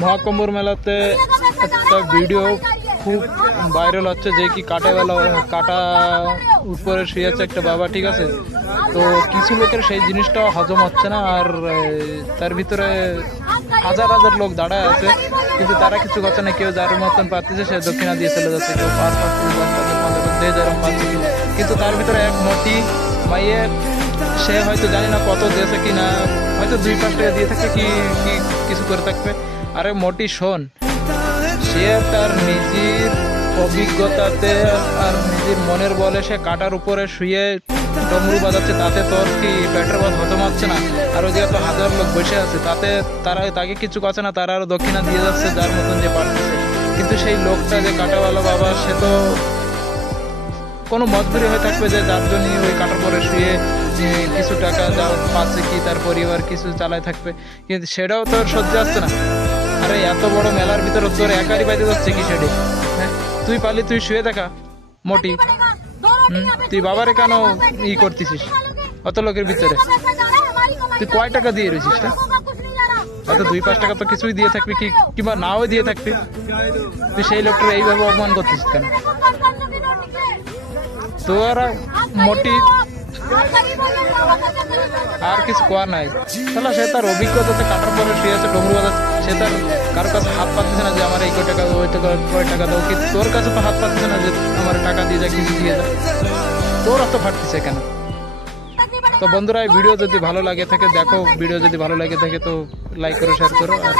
মহাকুম্ভর মেলাতে একটা ভিডিও খুব ভাইরাল হচ্ছে যে কি কাটা উপরে শুয়েছে একটা বাবা, ঠিক আছে। তো কিছু লোকের সেই জিনিসটা হজম হচ্ছে না, আর তার ভিতরে হাজার হাজার লোক দাঁড়ায় আছে, কিন্তু তারা কিছু করছে না। কেউ যার মতন পাচ্ছে সে দক্ষিণা দিয়ে চলে যাচ্ছে, কেউ 5-5 যেরকম পাচ্ছে, কিন্তু তার ভিতরে এক মোটি মাইয়ে, সে হয়তো জানি না কত দিয়েছে কিনা, হয়তো 2-5 টাকা দিয়ে থাকে কি কিছু করে থাকবে। আরে মোটি শোন, সে তার নিজের অভিজ্ঞতাতে আর নিজের মনের বলে সে কাটার উপরে শুয়ে ডমরু বাজাচ্ছে, তাতে তোর কি পেটের ভাত হজম হচ্ছে না? আর ওই যে এত হাজার লোক বসে আছে, তাকে কিছু করছে না, তারা আরো দক্ষিণা দিয়ে যাচ্ছে যার মতন যে পারতেছে। কিন্তু সেই লোকটা যে কাটাওয়ালা বাবা, সে তো কোনো মজবুরি হয়ে থাকবে যে যার জন্য ওই কাটার পরে শুয়ে কিছু টাকা যা পাচ্ছে কি তার পরিবার কিছু চালায় থাকবে, কিন্তু সেটাও তোর সহ্য আসছে না। আরে এত বড় মেলার ভিতরে তোর একারই বাইতে যাচ্ছে কি সেটি? হ্যাঁ, তুই পারলি তুই শুয়ে দেখা মোটি। তুই বাবারে কেন করতেছিস অত লোকের ভিতরে? তুই কয় টাকা দিয়ে রয়েছিস? হয়তো 2-5 টাকা তো কিছুই দিয়ে থাকবি, কিংবা নাও দিয়ে থাকবি, তুই সেই লোকটার এইভাবে অপমান করতেছিস কেন? তোরা মোটি আর কিছু কোয়া নাই, তাহলে সে তার অভিজ্ঞতাতে কাটার পরে শুয়ে আছে ডমরু বাজার, সে তার কারোর কাছে হাত পাচ্ছে না যে আমার এই টাকা ওই টাকা কয় টাকা দাও, কি তোর কাছে তো হাত পাচ্ছে না যে আমার টাকা দিয়ে যা কিছু দিয়ে যা, তোর অত ফাটতেছে কেন? তো বন্ধুরা, এই ভিডিও যদি ভালো লাগে থাকে দেখো, ভিডিও যদি ভালো লাগে থাকে তো লাইক করো, শেয়ার করো। আর